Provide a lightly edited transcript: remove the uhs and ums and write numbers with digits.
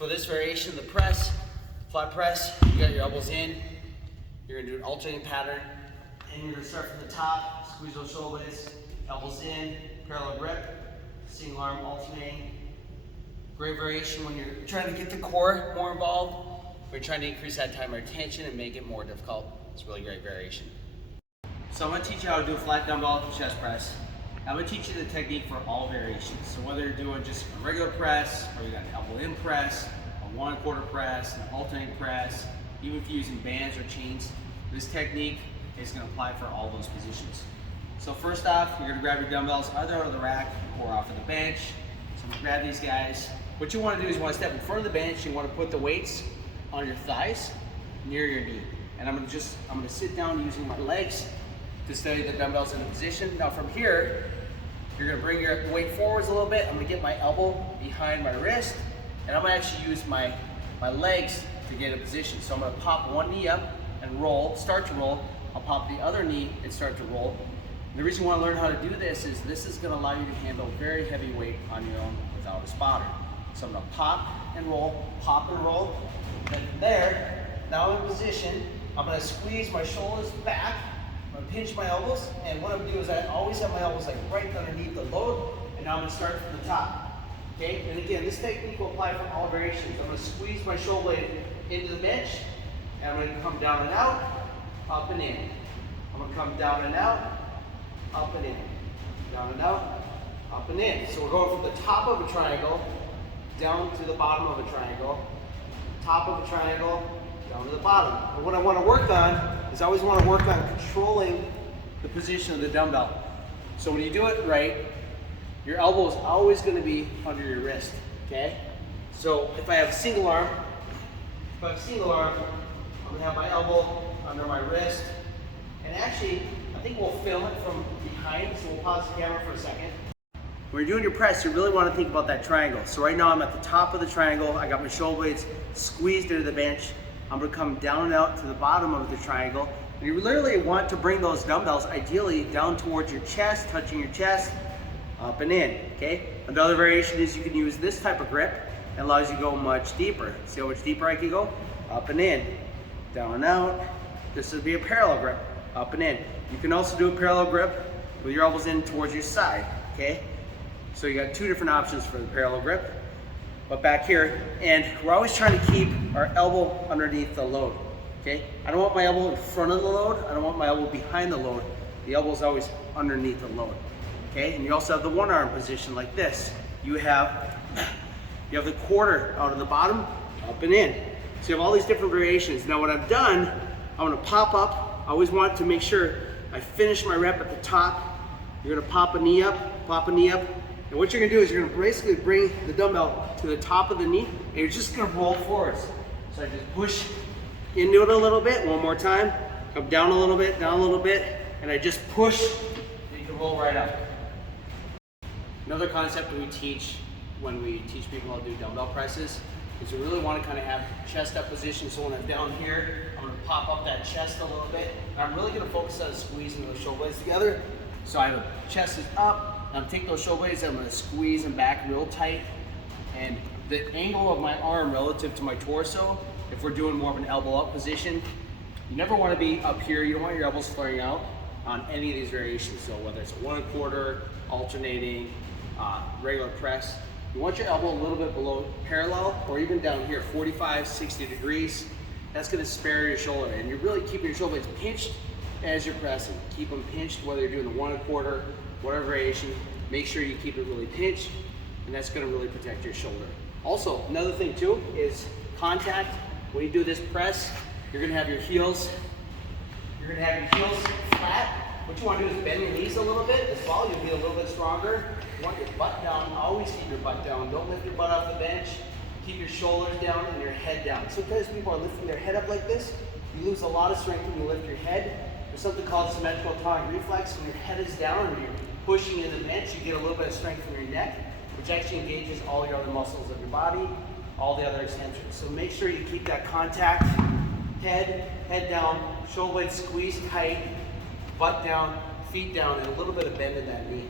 For this variation, the press, flat press, you got your elbows in. You're gonna do an alternating pattern, and you're gonna start from the top, squeeze those shoulder blades, elbows in, parallel grip, single arm alternating. Great variation when you're trying to get the core more involved. We're trying to increase that time of retention and make it more difficult. It's a really great variation. So I'm gonna teach you how to do a flat dumbbell chest press. I'm gonna teach you the technique for all variations. So whether you're doing just a regular press, or you got an elbow in press, a 1/4 press, an alternating press, even if you're using bands or chains, this technique is gonna apply for all those positions. So first off, you're gonna grab your dumbbells either out of the rack or off of the bench. So I'm gonna grab these guys. What you wanna do is you wanna step in front of the bench, you wanna put the weights on your thighs near your knee. And I'm gonna sit down using my legs to steady the dumbbells into position. Now from here, you're gonna bring your weight forwards a little bit. I'm gonna get my elbow behind my wrist, and I'm gonna actually use my legs to get in position. So I'm gonna pop one knee up and roll, start to roll. I'll pop the other knee and start to roll. And the reason you wanna learn how to do this is gonna allow you to handle very heavy weight on your own without a spotter. So I'm gonna pop and roll, Then from there, now I'm in position, I'm gonna squeeze my shoulders back, I'm gonna pinch my elbows, and what I'm gonna do is I always have my elbows like right underneath the load, and now I'm gonna start from the top. Okay, and again, this technique will apply for all variations. I'm gonna squeeze my shoulder blade into the bench, and I'm gonna come down and out, up and in. I'm gonna come down and out, up and in. Down and out, up and in. So we're going from the top of a triangle, down to the bottom of a triangle, top of a triangle, down to the bottom. And what I want to work on is I always want to work on controlling the position of the dumbbell. So when you do it right, your elbow is always going to be under your wrist, okay? So if I have a single arm, I'm going to have my elbow under my wrist. And actually, I think we'll film it from behind, so we'll pause the camera for a second. When you're doing your press, you really want to think about that triangle. So right now I'm at the top of the triangle. I got my shoulder blades squeezed into the bench. I'm going to come down and out to the bottom of the triangle. And you literally want to bring those dumbbells ideally down towards your chest, touching your chest, up and in, okay? Another variation is you can use this type of grip. It allows you to go much deeper. See how much deeper I can go? Up and in, down and out. This would be a parallel grip, up and in. You can also do a parallel grip with your elbows in towards your side, okay? So you got two different options for the parallel grip. But back here, and we're always trying to keep our elbow underneath the load, okay? I don't want my elbow in front of the load. I don't want my elbow behind the load. The elbow is always underneath the load, okay? And you also have the one arm position like this. You have the quarter out of the bottom, up and in. So you have all these different variations. Now when I'm done, I'm gonna pop up. I always want to make sure I finish my rep at the top. You're gonna pop a knee up, and what you're gonna do is you're gonna basically bring the dumbbell to the top of the knee, and you're just gonna roll forwards. So I just push into it a little bit, one more time, come down a little bit, and I just push, and you can roll right up. Another concept that we teach when we teach people how to do dumbbell presses is we really wanna kind of have chest up position. So when I'm down here, I'm gonna pop up that chest a little bit, and I'm really gonna focus on squeezing those shoulder blades together. So I have a chest is up, I'm gonna take those shoulder blades, I'm gonna squeeze them back real tight, and the angle of my arm relative to my torso, if we're doing more of an elbow up position, you never wanna be up here, you don't want your elbows flaring out on any of these variations. So whether it's a 1/4, alternating, regular press, you want your elbow a little bit below parallel, or even down here, 45, 60 degrees. That's gonna spare your shoulder, and you're really keeping your shoulder blades pinched as you're pressing. Keep them pinched, whether you're doing the 1/4, whatever variation, make sure you keep it really pinched, and that's gonna really protect your shoulder. Also, another thing too is contact. When you do this press, you're gonna have your heels flat. What you wanna do is bend your knees a little bit as well. You'll be a little bit stronger. You want your butt down, always keep your butt down. Don't lift your butt off the bench. Keep your shoulders down and your head down. Sometimes people are lifting their head up like this. You lose a lot of strength when you lift your head. There's something called symmetrical towing reflex. When your head is down and you're pushing into the bench, you get a little bit of strength from your neck, which actually engages all your other muscles of your body, all the other extensions. So make sure you keep that contact, head down, shoulder blades squeezed tight, butt down, feet down, and a little bit of bend in that knee.